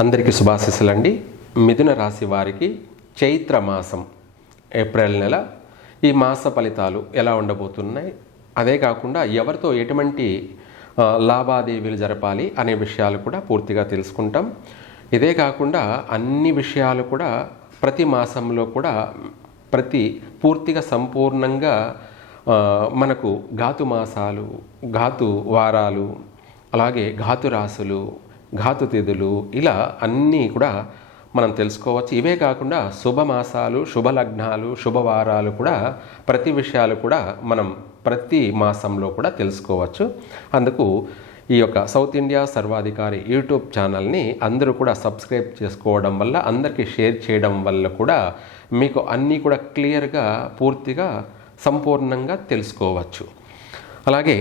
అందరికీ శుభాశీస్సులండి. మిథున రాశి వారికి చైత్ర మాసం ఏప్రిల్ నెల ఈ మాస ఫలితాలు ఎలా ఉండబోతున్నాయి, అదే కాకుండా ఎవరితో ఎటువంటి లావాదేవీలు జరపాలి అనే విషయాలు కూడా పూర్తిగా తెలుసుకుంటాం. ఇదే కాకుండా అన్ని విషయాలు కూడా ప్రతి మాసంలో కూడా పూర్తిగా సంపూర్ణంగా మనకు ఘాతు మాసాలు, ఘాతు వారాలు, అలాగే ఘాతు రాసులు, ఘాతు తిథులు, ఇలా అన్నీ కూడా మనం తెలుసుకోవచ్చు. ఇవే కాకుండా శుభమాసాలు, శుభలగ్నాలు, శుభవారాలు కూడా ప్రతి విషయాలు కూడా మనం ప్రతి మాసంలో కూడా తెలుసుకోవచ్చు. అందుకు ఈ యొక్క సౌత్ ఇండియా సర్వాధికారి యూట్యూబ్ ఛానల్ని అందరూ కూడా సబ్స్క్రైబ్ చేసుకోవడం వల్ల, అందరికీ షేర్ చేయడం వల్ల కూడా మీకు అన్నీ కూడా క్లియర్గా పూర్తిగా సంపూర్ణంగా తెలుసుకోవచ్చు. అలాగే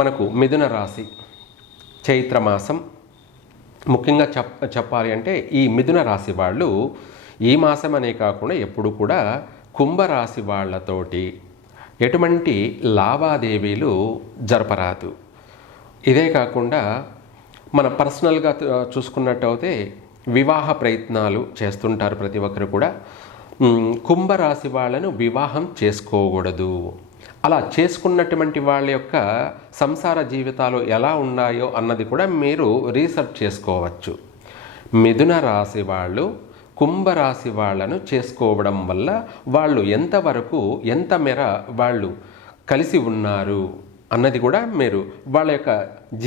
మనకు మిథున రాశి చైత్రమాసం ముఖ్యంగా చెప్పాలి అంటే ఈ మిథున రాశి వాళ్ళు ఈ మాసం అనే కాకుండా ఎప్పుడు కూడా కుంభరాశి వాళ్ళతోటి ఎటువంటి లావాదేవీలు జరపరాదు. ఇదే కాకుండా మన పర్సనల్గా చూసుకున్నట్టయితే వివాహ ప్రయత్నాలు చేస్తుంటారు ప్రతి ఒక్కరు కూడా. కుంభరాశి వాళ్ళను వివాహం చేసుకోకూడదు. అలా చేసుకున్నటువంటి వాళ్ళ యొక్క సంసార జీవితాలు ఎలా ఉన్నాయో అన్నది కూడా మీరు రీసెర్చ్ చేసుకోవచ్చు. మిథున రాశి వాళ్ళు కుంభరాశి వాళ్ళను చేసుకోవడం వల్ల వాళ్ళు ఎంతవరకు ఎంత మేర వాళ్ళు కలిసి ఉన్నారు అన్నది కూడా మీరు, వాళ్ళ యొక్క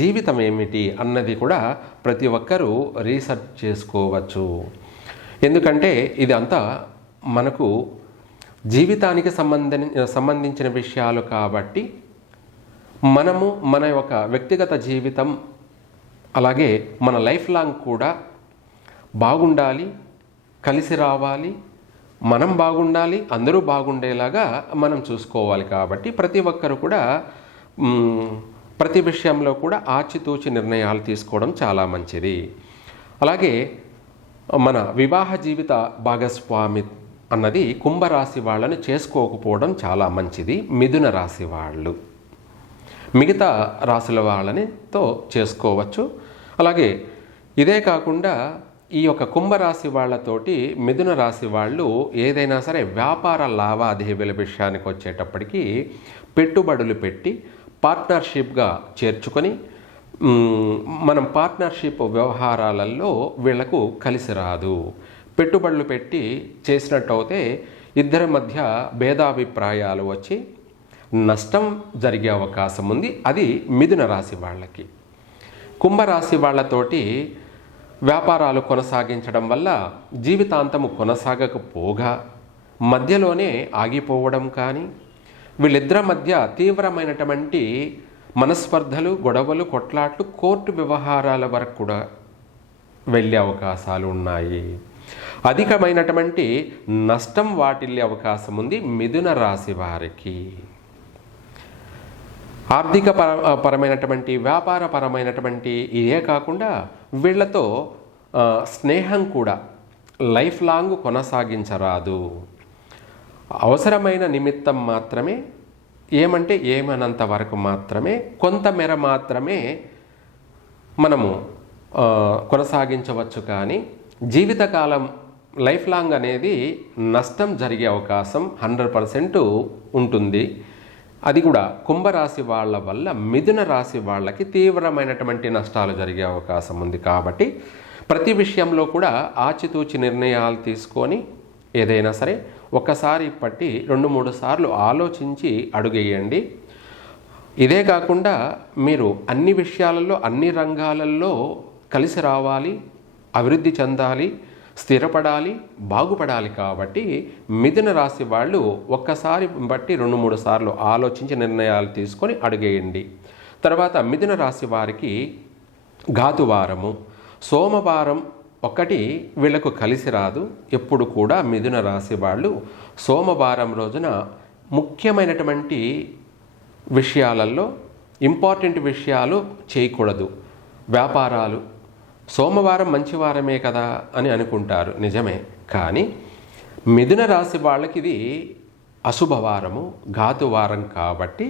జీవితం ఏమిటి అన్నది కూడా ప్రతి ఒక్కరూ రీసెర్చ్ చేసుకోవచ్చు. ఎందుకంటే ఇది అంతా మనకు జీవితానికి సంబంధించిన విషయాలు కాబట్టి మనము మన యొక్క వ్యక్తిగత జీవితం అలాగే మన లైఫ్ లాంగ్ కూడా బాగుండాలి, కలిసి రావాలి, మనం బాగుండాలి, అందరూ బాగుండేలాగా మనం చూసుకోవాలి. కాబట్టి ప్రతి ఒక్కరు కూడా ప్రతి విషయంలో కూడా ఆచితూచి నిర్ణయాలు తీసుకోవడం చాలా మంచిది. అలాగే మన వివాహ జీవిత భాగస్వామి అన్నది కుంభరాశి వాళ్ళని చేసుకోకపోవడం చాలా మంచిది. మిథున రాశి వాళ్ళు మిగతా రాశుల వాళ్ళనితో చేసుకోవచ్చు. అలాగే ఇదే కాకుండా ఈ యొక్క కుంభరాశి వాళ్ళతోటి మిథున రాశి వాళ్ళు ఏదైనా సరే వ్యాపార లావాదేవీల విషయానికి వచ్చేటప్పటికి పెట్టుబడులు పెట్టి పార్ట్నర్షిప్గా చేర్చుకొని మనం పార్ట్నర్షిప్ వ్యవహారాలలో వీళ్లకు కలిసి రాదు. పెట్టుబడులు పెట్టి చేసినట్టు అయితే ఇద్దరి మధ్య భేదాభిప్రాయాలు వచ్చి నష్టం జరిగే అవకాశం ఉంది. అది మిథున రాశి వాళ్ళకి. కుంభరాశి వాళ్ళతోటి వ్యాపారాలు కొనసాగించడం వల్ల జీవితాంతము కొనసాగకపోగా మధ్యలోనే ఆగిపోవడం కానీ, వీళ్ళిద్దరి మధ్య తీవ్రమైనటువంటి మనస్పర్ధలు, గొడవలు, కొట్లాట్లు, కోర్టు వ్యవహారాల వరకు కూడా వెళ్ళే అవకాశాలు ఉన్నాయి. అధికమైనటువంటి నష్టం వాటిల్లే అవకాశం ఉంది మిథున రాశి వారికి. ఆర్థిక పరమైనటువంటి, వ్యాపార పరమైనటువంటి ఇదే కాకుండా వీళ్లతో స్నేహం కూడా లైఫ్ లాంగ్ కొనసాగించరాదు. అవసరమైన నిమిత్తం మాత్రమే, ఏమనంత వరకు మాత్రమే, కొంతమేర మాత్రమే మనము కొనసాగించవచ్చు. కానీ జీవితకాలం లైఫ్ లాంగ్ అనేది నష్టం జరిగే అవకాశం 100% ఉంటుంది. అది కూడా కుంభరాశి వాళ్ళ వల్ల మిథున రాశి వాళ్ళకి తీవ్రమైనటువంటి నష్టాలు జరిగే అవకాశం ఉంది. కాబట్టి ప్రతి విషయంలో కూడా ఆచితూచి నిర్ణయాలు తీసుకొని ఏదైనా సరే ఒకసారి పట్టి 2-3 సార్లు ఆలోచించి అడుగేయండి. ఇదే కాకుండా మీరు అన్ని విషయాలలో, అన్ని రంగాలలో కలిసి రావాలి, అభివృద్ధి చెందాలి, స్థిరపడాలి, బాగుపడాలి. కాబట్టి మిథున రాశి వాళ్ళు ఒక్కసారి బట్టి 2-3 సార్లు ఆలోచించి నిర్ణయాలు తీసుకొని అడుగేయండి. తర్వాత మిథున రాశి వారికి ఘాతువారము, సోమవారం ఒకటి వీళ్లకు కలిసి రాదు. ఎప్పుడు కూడా మిథున రాశి వాళ్ళు సోమవారం రోజున ముఖ్యమైనటువంటి విషయాలలో ఇంపార్టెంట్ విషయాలు చేయకూడదు. వ్యాపారాలు, సోమవారం మంచివారమే కదా అని అనుకుంటారు, నిజమే. కానీ మిథున రాశి వాళ్ళకి ఇది అశుభవారము, ఘాతువారం. కాబట్టి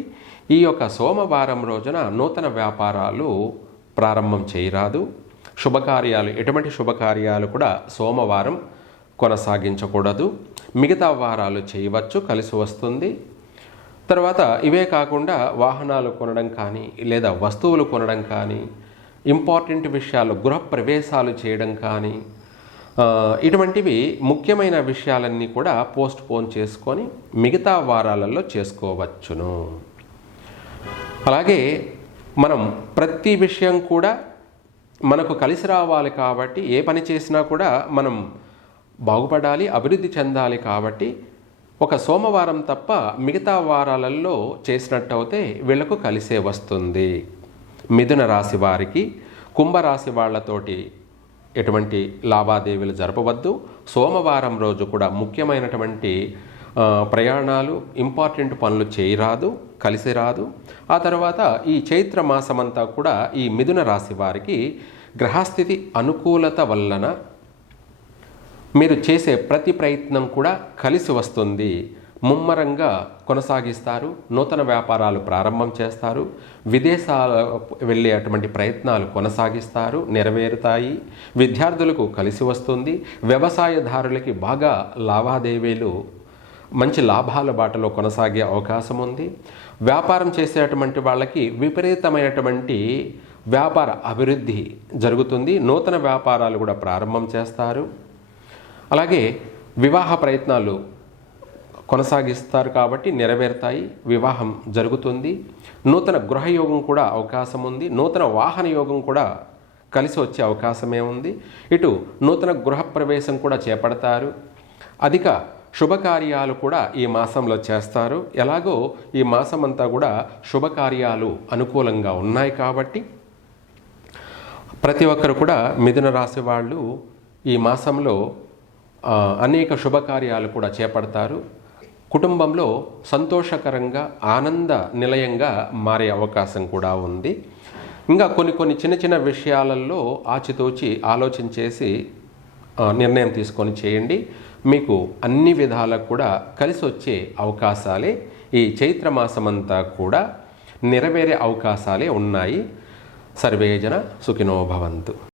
ఈ యొక్క సోమవారం రోజున నూతన వ్యాపారాలు ప్రారంభం చేయరాదు. శుభకార్యాలు, ఎటువంటి శుభకార్యాలు కూడా సోమవారం కొనసాగించకూడదు. మిగతా వారాలు చేయవచ్చు, కలిసి వస్తుంది. తర్వాత ఇవే కాకుండా వాహనాలు కొనడం కానీ, లేదా వస్తువులు కొనడం కానీ, ఇంపార్టెంట్ విషయాలు గృహప్రవేశాలు చేయడం కానీ, ఇటువంటివి ముఖ్యమైన విషయాలన్నీ కూడా పోస్ట్ పోన్ చేసుకొని మిగతా వారాలలో చేసుకోవచ్చును. అలాగే మనం ప్రతి విషయం కూడా మనకు కలిసి రావాలి కాబట్టి, ఏ పని చేసినా కూడా మనం బాగుపడాలి, అభివృద్ధి చెందాలి కాబట్టి ఒక సోమవారం తప్ప మిగతా వారాలలో చేసినట్టయితే వీళ్లకు కలిసే వస్తుంది. మిథున రాశి వారికి కుంభరాశి వాళ్ళతోటి ఎటువంటి లావాదేవీలు జరపవద్దు. సోమవారం రోజు కూడా ముఖ్యమైనటువంటి ప్రయాణాలు, ఇంపార్టెంట్ పనులు చేయరాదు, కలిసి రాదు. ఆ తర్వాత ఈ చైత్ర మాసమంతా కూడా ఈ మిథున రాశి వారికి గ్రహస్థితి అనుకూలత వలన మీరు చేసే ప్రతి ప్రయత్నం కూడా కలిసి వస్తుంది. ముమ్మరంగా కొనసాగిస్తారు. నూతన వ్యాపారాలు ప్రారంభం చేస్తారు. విదేశాల వెళ్ళేటువంటి ప్రయత్నాలు కొనసాగిస్తారు, నెరవేరుతాయి. విద్యార్థులకు కలిసి వస్తుంది. వ్యవసాయదారులకి బాగా లావాదేవీలు, మంచి లాభాల బాటలో కొనసాగే అవకాశం ఉంది. వ్యాపారం చేసేటువంటి వాళ్ళకి విపరీతమైనటువంటి వ్యాపార అభివృద్ధి జరుగుతుంది. నూతన వ్యాపారాలు కూడా ప్రారంభం చేస్తారు. అలాగే వివాహ ప్రయత్నాలు కొనసాగిస్తారు కాబట్టి నెరవేరుతాయి, వివాహం జరుగుతుంది. నూతన గృహయోగం కూడా అవకాశం ఉంది. నూతన వాహన యోగం కూడా కలిసి వచ్చే అవకాశమే ఉంది. ఇటు నూతన గృహప్రవేశం కూడా చేపడతారు. అధిక శుభకార్యాలు కూడా ఈ మాసంలో చేస్తారు. ఎలాగో ఈ మాసం అంతా కూడా శుభకార్యాలు అనుకూలంగా ఉన్నాయి కాబట్టి ప్రతి ఒక్కరు కూడా మిథున రాశి వాళ్ళు ఈ మాసంలో అనేక శుభకార్యాలు కూడా చేపడతారు. కుటుంబంలో సంతోషకరంగా, ఆనంద నిలయంగా మారే అవకాశం కూడా ఉంది. ఇంకా కొన్ని చిన్న చిన్న విషయాలలో ఆచితూచి ఆలోచించేసి నిర్ణయం తీసుకొని చేయండి. మీకు అన్ని విధాలకు కూడా కలిసి వచ్చే అవకాశాలే ఈ చైత్రమాసమంతా కూడా నెరవేరే అవకాశాలే ఉన్నాయి. సర్వేజన సుఖినో భవంతు.